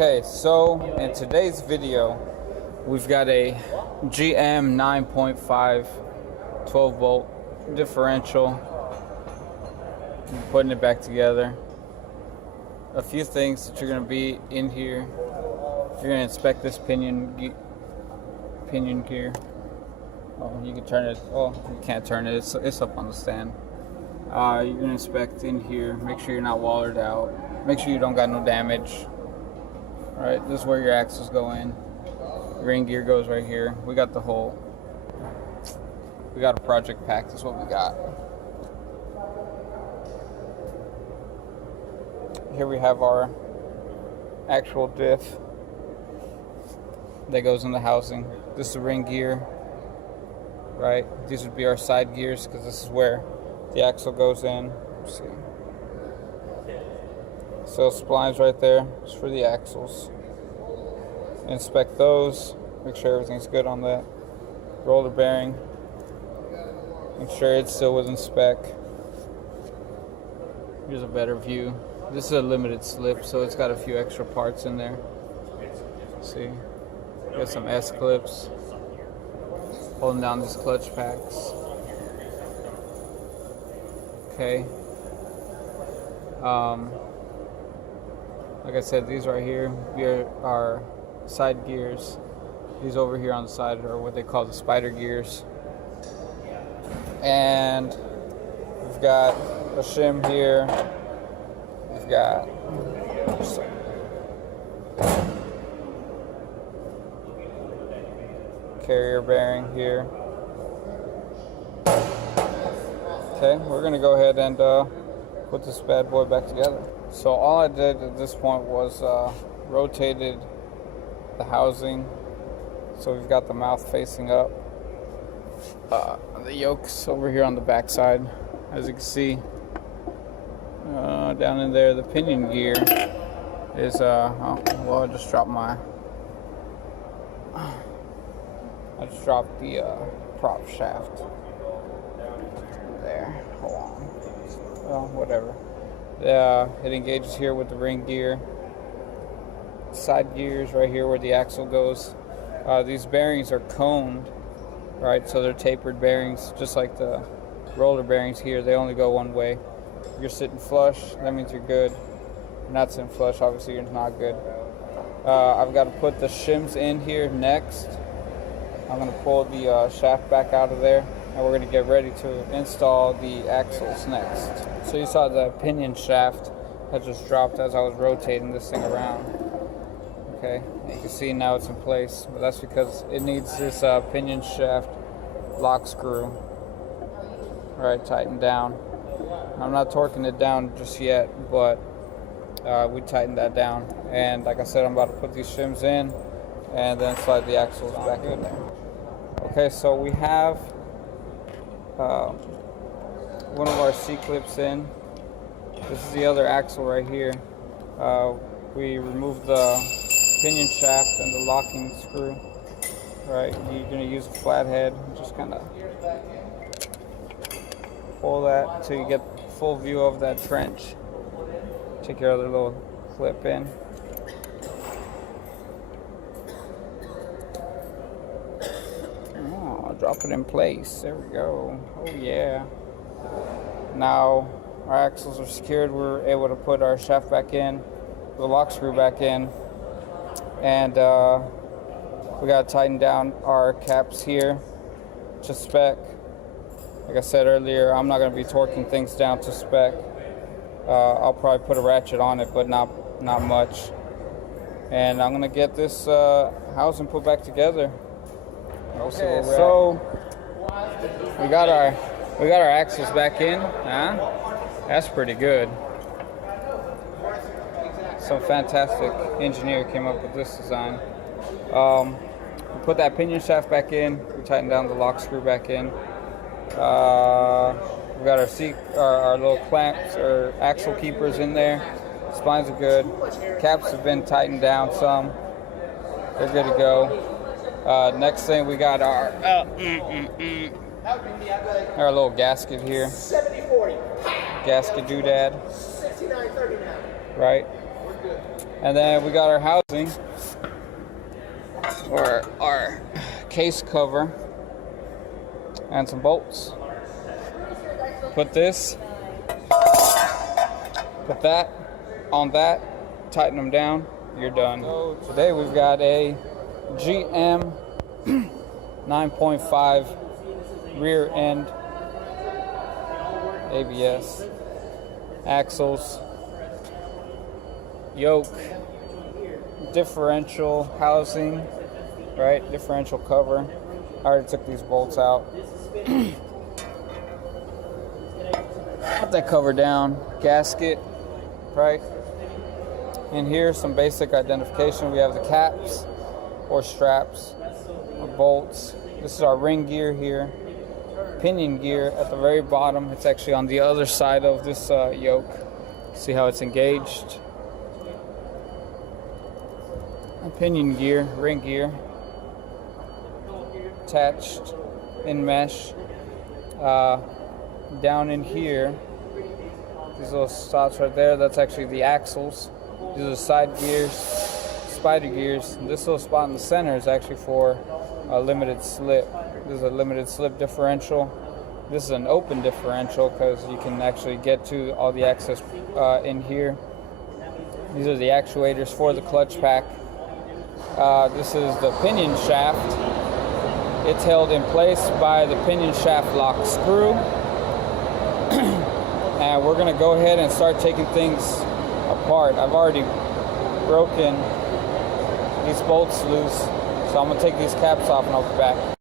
Okay, so in today's video, we've got a GM 9.5 12 volt differential. I'm putting it back together. A few things that you're going to be in here. You're going to inspect this pinion gear. Oh, you can turn it. Oh, you can't turn it. It's up on the stand. You're going to inspect in here. Make sure you're not wallered out. Make sure you don't got no damage. Alright, this is where your axles go in. Your ring gear goes right here. We got the whole. We got a project pack. That's what we got. Here we have our actual diff that goes in the housing. This is the ring gear. Right? These would be our side gears because this is where the axle goes in. Let's see. So splines right there is for the axles. Inspect those. Make sure everything's good on that. Roller bearing. Make sure it's still within spec. Here's a better view. This is a limited slip, so it's got a few extra parts in there. See? Got some S clips. Holding down these clutch packs. Okay. Like I said, these right here are side gears. These over here on the side are what they call the spider gears. And we've got a shim here. We've got carrier bearing here. Okay, we're gonna go ahead and put this bad boy back together. So all I did at this point was rotated the housing, so we've got the mouth facing up. The yoke's over here on the back side, as you can see. Down in there, the pinion gear is oh, well, I just dropped the prop shaft there. Hold on. Well, whatever. It engages here with the ring gear. Side gears right here where the axle goes. These bearings are coned, right? So they're tapered bearings, just like the roller bearings here. They only go one way. If you're sitting flush, that means you're good. If you're not sitting flush, obviously you're not good. I've got to put the shims in here next. I'm going to pull the shaft back out of there, and we're going to get ready to install the axles next. So you saw the pinion shaft that just dropped as I was rotating this thing around. Okay, you can see now it's in place, but that's because it needs this pinion shaft lock screw, right, tightened down. I'm not torquing it down just yet, but we tightened that down. And like I said, I'm about to put these shims in and then slide the axles back in there. Okay, so we have one of our C-clips in. This is the other axle right here. We removed the pinion shaft and the locking screw. Right, you're going to use a flathead, just kind of pull that until you get full view of that trench. Take your other little clip in. Oh, drop it in place. There we go. Oh yeah. Now our axles are secured. We're able to put our shaft back in, the lock screw back in, and we got to tighten down our caps here to spec. Like I said earlier, I'm not going to be torquing things down to spec. I'll probably put a ratchet on it, but not much. And I'm going to get this housing put back together. Okay, so we got our axles back in. Huh? That's pretty good. Some fantastic engineer came up with this design. We put that pinion shaft back in. We tightened down the lock screw back in. We got our little clamps or axle keepers in there. Splines are good. Caps have been tightened down some. They're good to go. Next thing, we got our little gasket here. Gasket doodad. Right. And then we got our housing, or our case cover, and some bolts. Put that on that, tighten them down, you're done. So today we've got a GM 9.5 rear end ABS, axles, yoke, differential housing, right? Differential cover. I already took these bolts out. Put that cover down, gasket, right? In here, some basic identification. We have the caps or straps, or bolts. This is our ring gear here. Pinion gear at the very bottom. It's actually on the other side of this yoke. See how it's engaged? Pinion gear, ring gear, attached in mesh. Down in here, these little stops right there, that's actually the axles. These are the side gears, spider gears. This little spot in the center is actually for a limited slip. This is a limited slip differential. This is an open differential because you can actually get to all the access in here. These are the actuators for the clutch pack. This is the pinion shaft. It's held in place by the pinion shaft lock screw. And we're going to go ahead and start taking things apart. I've already broken these bolts loose, so I'm going to take these caps off and I'll be back.